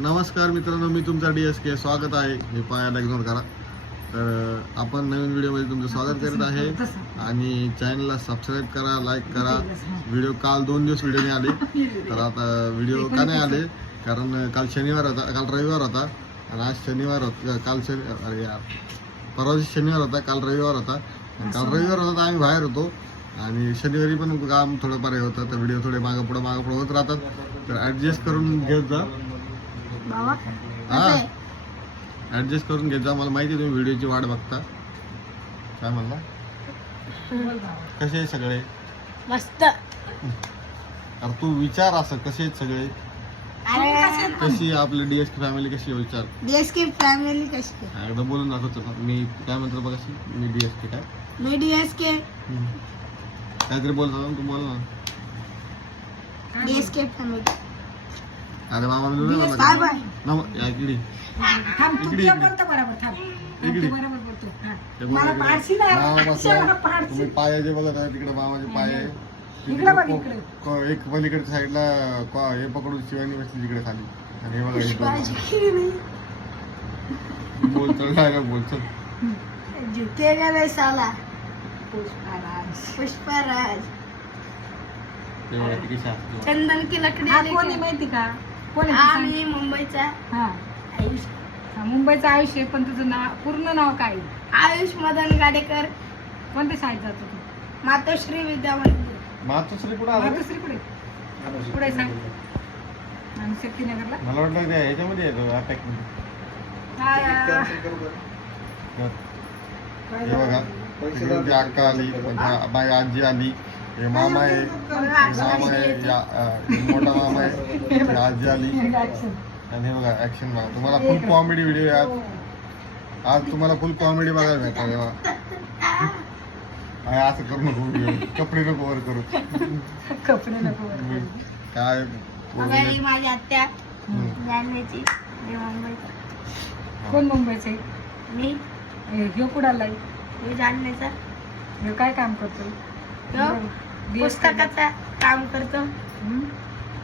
नमस्कार मित्रांनो मी तुमचा डी एस के स्वागत आहे. हे पायाला इग्नोर करा तर आपण नवीन व्हिडिओमध्ये तुमचं स्वागत करीत आहे. आणि चॅनलला सबस्क्राईब करा लाईक करा. व्हिडिओ काल दोन दिवस व्हिडिओ नाही आले. तर आता व्हिडिओ का नाही आले? कारण काल शनिवार होता काल रविवार होता. आणि आज शनिवार होता काल शनि अरे यार. परवा दिवशी शनिवार होता काल रविवार होता. आणि काल रविवार होता तर आम्ही बाहेर होतो. आणि शनिवारी पण काम थोडंफार हे होतं तर व्हिडिओ थोडे मागं पुढं मागं पुढं होत राहतात. तर ॲडजस्ट करून घेत जा. बाबा. हा. ऍडजस्ट करून घेत जा मला माहिती आहे तुम्ही व्हिडिओची वाट बघता. काय म्हणला? कसे आहे सगळे? मस्त. अरे तू विचार असं कसे आहेत सगळे? अरे. कशी आहे आपली डीएसके फॅमिली कशी आहे विचार? डीएसके फॅमिली कशी हा, एकदा बोलून दाखवतो ना. मी काय म्हणतो बघ मी डीएसके काय? मी डीएसके हम्म. काहीतरी बोलतो ना तू बोल ना. डीएसके फॅमिली अरे मामा मी बोलू बाय बाय या इकडे थांब तू इकडे, इकडे. बोलतो बरोबर थांब इकडे. तू बरोबर बोलतो हा. ते मला इकडे. पाडशी ना मामा कशाला बसलाय. पाडशी तुम्ही पायाचे बघत आहे तिकडे मामाचे पाय आहे. इकडे बघ, इकडे. को- एक पलीकडच्या साईडला को- हे पकडून शिवानी बसली तिकडे खाली आणि हे बघा हे पुष्पाची दोन. खिरी बोल चल डायरेक्ट बोल चल जिथे गेले साला पुष्पराज. ते बघा. चंदन की लकडी हा लेके. कोणी माहिती का कोण आहे? आम्ही मुंबईचा. हा. आयुष. हा, मुंबईचं आयुष्य आहे, पण तुझं नाव पूर्ण नाव काय आहे? आयुष मदन गाडेकर. कोणत्या शाळेत जातो तू? मातोश्री विद्या मंदिर मातोश्री कुठं आलं? दुसरी कुठे? पुढे सांग? आणि शक्तीनगरला मला वाटलं ते ह्याच्यामध्ये येतो अटॅकमध्ये. हे. बघा तिकडून ती अक्का आली बाई आजी आली. हे मामा आहे हे मामा आहे हे मोठा मामा आहे ही आजी आली. आणि हे बघा ऍक्शन बघा. तुम्हाला फुल कॉमेडी व्हिडिओ आहे आज आज तुम्हाला फुल कॉमेडी बघायला भेटणार आहे बघा. आणि असं करू नको व्हिडिओ कपडे नको वर करू. कपडे नको. काय ही माझी आत्या. कोण मुंबईचं? आहे मी हे- कुडाला मी जालन्याचा काय काम करतो? ह्यो पुस्तकाचा काम करतो?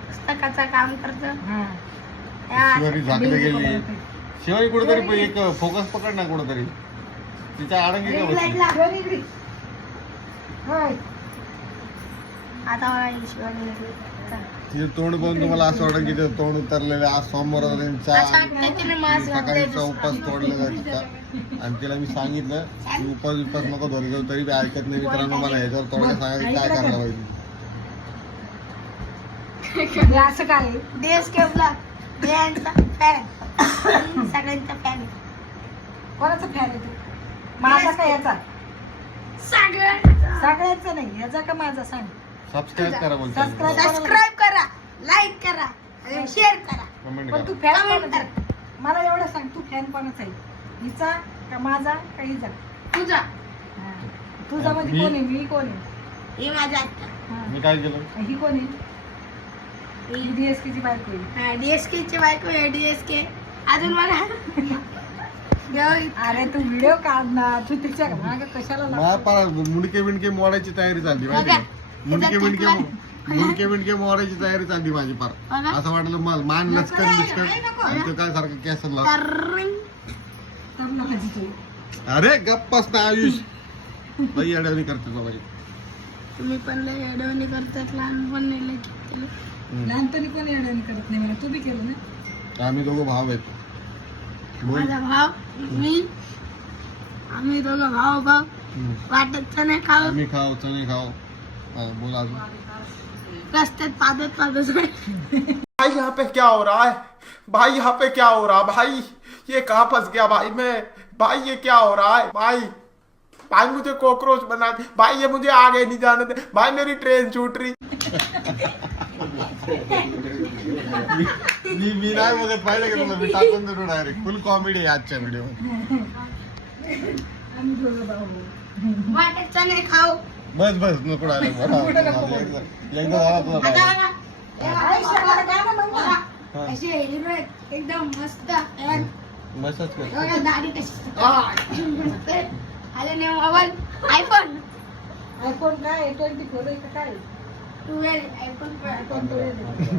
पुस्तकाचा काम करतो. हा. शिवानी झाकले गेली. शिवानी कुठेतरी पण एक फोकस पकड ना कुठेतरी. तिच्या आडंगी का बसली light ला. शिवानी इकडे. होय आता मला. तिचे तोंड बघून तुम्हाला असं वाटतं की ते तोंड उतरलेले आज सोमवार सकाळीचा उपास तोडलेला आहे तिचा आणि तिला मी सांगितलं की उपास उपास नको धरू जाऊ तरी बी ऐकत नाही मित्रांनो मला ह्याच्यावर तोडायला सांगायचं काय करायला पाहिजे. हे असं काय? आहे? यांचा फॅन सगळ्यांचा फॅन कोणाचा फॅन आहे तू? माझा का याचा? सगळ्यांचा. सगळ्याचा नाही याचा का माझा? सांग. सबस्क्राईब करा बोलतो. सबस्क्राईब करा. लाईक करा आणि शेअर करा. कमेंट पण तू करा. फॅन आहे? मला एवढं सांग तू फॅन कोणाचा आहे? हिचा का माझा का हिचा? तुझा. तुझा म्हणजे मी- कोण? आहे मी कोण आहे? ही माझा आत्या हा. मी काय केलं? ही कोण आहे? ही. ची बायको आहे. डीएसके ची बायको आहे डीएसके अजून मला? देव, अरे तू व्हिडिओ काढ ना तू तिच्यामागे कशाला मला लागतो? पार मुंडके बिंडके मोडायची तयारी चालली माहिती मुंडके बिंडके. मुंडके बिंडके मोडायची तयारी चालली माझी पार बघा. असं वाटलं मला मान लचकन लचकन तो काय सारखं कॅसल. अरे गप्पास ना आयुष. लई अडवणी करते तो बाई तुम्ही पण लय अडवणी करतात लहानपण. लहानपणी कोणी अडवण करत नाही? मला तू बी केलं ना? आम्ही दोघं भाव आहेत. माझा भाव मी. आम्ही दोघं भाव भाव. वाटत नाही खाऊ. आम्ही खाऊ चणे खाऊ. भाई यहाँ पे क्या हो रहा है? भाई यहाँ पे क्या हो रहा? है भाई ये कहाँ फंस गया भाई मैं? भाई ये क्या हो रहा है? भाई भाई मुझे कॉकरोच बना दे। भाई ये मुझे आगे नहीं जाने दे। भाई मेरी ट्रेन छूट रही। मी मी नाही बघत पाहिलं का तुला मी टाकून देतो डायरेक्ट फुल कॉमेडी आजच्या व्हिडिओ भाऊ खाऊ बस बस नको एकदम मस्त. हे. मसाज कर. बघा दाढी कशी मस्त आहे. आले नाही मोबाईल आयफोन आयफोन काय? आहे? 24 आहे का काय? टुवेल आयफोन आयफोन 12 आहे.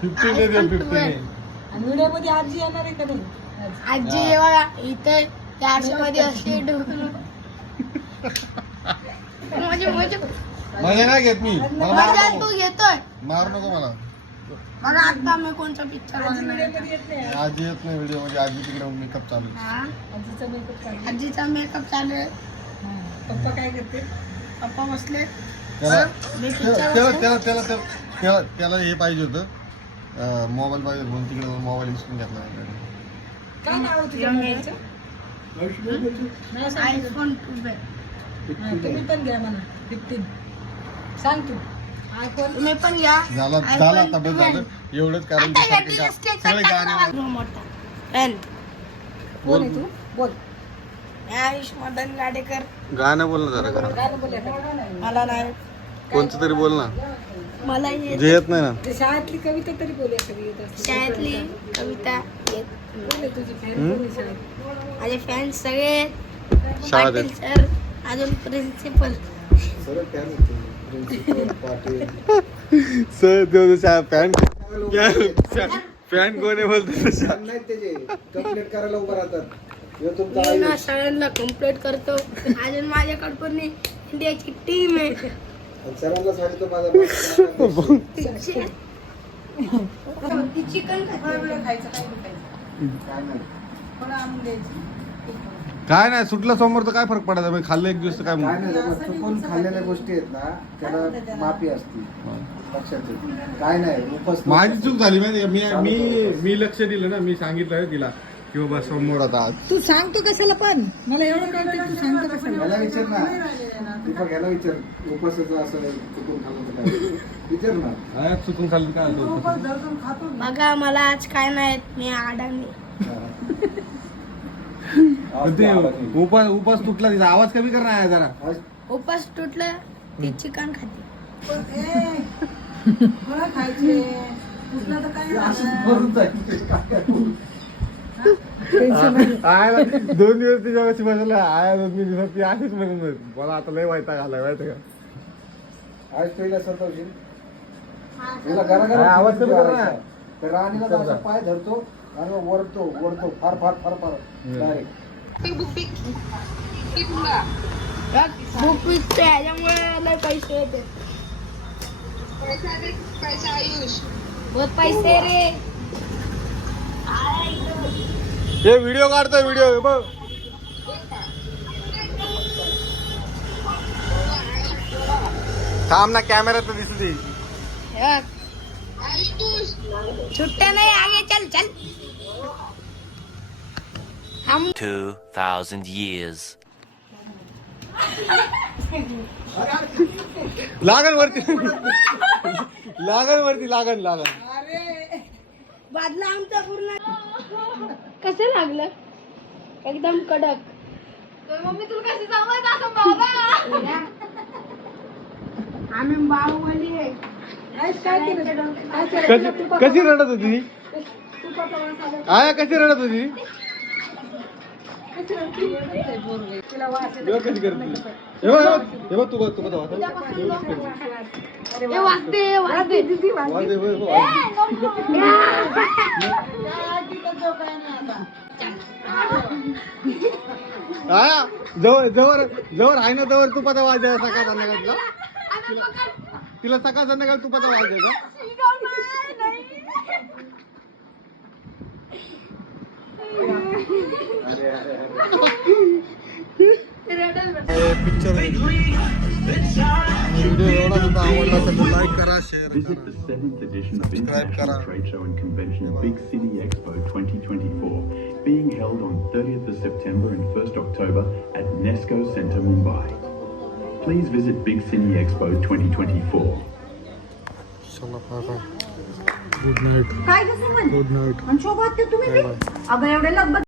फिफ्टीन दे फिफ्टीन आणि व्हिडिओमध्ये आजी येणार आहे का नाही? आज. आजी हे. बघा इथे त्या आरशामध्ये असे ढोकून म्हणजे म्हणजे मजा नाही घेत मी. मला मार मजा नको. तू घेतोय. मार नको मला. बघा आता मी कोणता पिक्चर आजी बघणार आजी येत नाही व्हिडिओमध्ये आजी तिकडे मेकअप चालू आहे. हा? आजीचा मेकअप चालू आजीचा मेकअप चालू आहे. हा. पप्पा काय करते? पप्पा बसले. त्याला मी त्याला पिक्चर त्याला त्याला त्याला त्याला त्याला हे पाहिजे होतं. मोबाईल पाहिजे म्हणून तिकडे मोबाईल विसरून घेतला काय नाव आहे तुझ्या मोबाईलचं नाव सांग तुझं. आयफोन टू तुम्ही पण घ्या म्हणा. फिफ्टीन सांग तू. तुम्ही पण घ्या. झाला iPhone झाला आता बस 12. झालं एवढंच कारण की सारखे गा- सगळे गाणे आहे तू? बोल. आयुष मदन गाडेकर. गाणं बोल ना जरा. गाणं बोल. मला नाही. कोणतं तरी बोल ना. मला येत जे येत नाही ना. शाळेतली कविता तरी बोल येत असते. शाळेतली कविता. येत तुझी फॅन कोण आहे शाळेत? माझे फॅन्स सगळे शाळेत पाटील सर अजून प्रिन्सिपल सर फॅन फॅन कोण आहे बोलतो करायला उभं राहतात. ना सगळ्यांना कंप्लीट करतो. अजून माझ्याकडे पण इंडियाची टीम आहे. सरांना सांगितलं माझा चिकन खायचं काय काय नाही सुटलं समोर तर काय फरक पडायचा? मी खाल्लं एक दिवस तर काय काय नाही जमत. चुकून खाल्लेल्या गोष्टी आहेत ना त्याला माफी असते. लक्षात. काय नाही माझी चूक झाली माहिती मी मी मी लक्ष दिलं ना मी सांगितलं तिला की बाबा समोर आता आज. तू सांगतो कशाला पण? मला एवढं कळतं तू सांगतो कशाला? याला विचार ना. दीपक याला विचार. उपासाचं असं चुकून खाल्लं तर काय? विचार ना. काय चुकून खाल्लं काय? होतं? बघा मला आज काय नाही मी पण ते उपास उपास तुटला तिचा. आवाज कमी कर ना जरा. उपास तुटलं ती चिकन खाते. दोन दिवस तिच्या वर्षी बसला. आया दोन तीन दिवसात ती अशीच म्हणून. मला आता लय वाईटा घालाय माहिती का? आज पहिला सतवशील घरा आवाज कमी कर ना. राणीला असा पाय धरतो आणि वरतो वरतो. फार फार फार फार. डायरेक्ट. बुक विकते ह्याच्यामुळे लय पैसे येते बहुत पैसे रे हे व्हिडिओ काढतोय व्हिडिओ बघ. थांब ना कॅमेरा तर दिसली हे. छुट्ट्या नाही आगे चल चल. 2,000 years. लागन वरती. लागन वरती लागन लागन बादला आमचा पूर्ण कसं लागलं? एकदम कडक. मम्मी तुला कसं जमत असं बाबा? आम्ही बाहुबली आहे. कशी कशी रडत होती? आया कशी रडत होती? हे जवळ जवळ जवळ आहे ना जवळ तुपाचा वाज आहे सकाळ संध्याकाळ तिला सकाळ संध्याकाळ तुपाचा वाज आहे का पिक्चर व्हिडिओ एवढा तुमचा आवडला असेल तर लाईक करा शेअर Visit the करा seventh edition of Subscribe International kara. Trade Show and Convention Big City Expo 2024, being held on 30th of September and 1st October at Nesco Centre, Mumbai. Please visit Big City Expo 2024. Good night काय good night आणि शोभा तुम्ही बी? अगं एवढे लगबग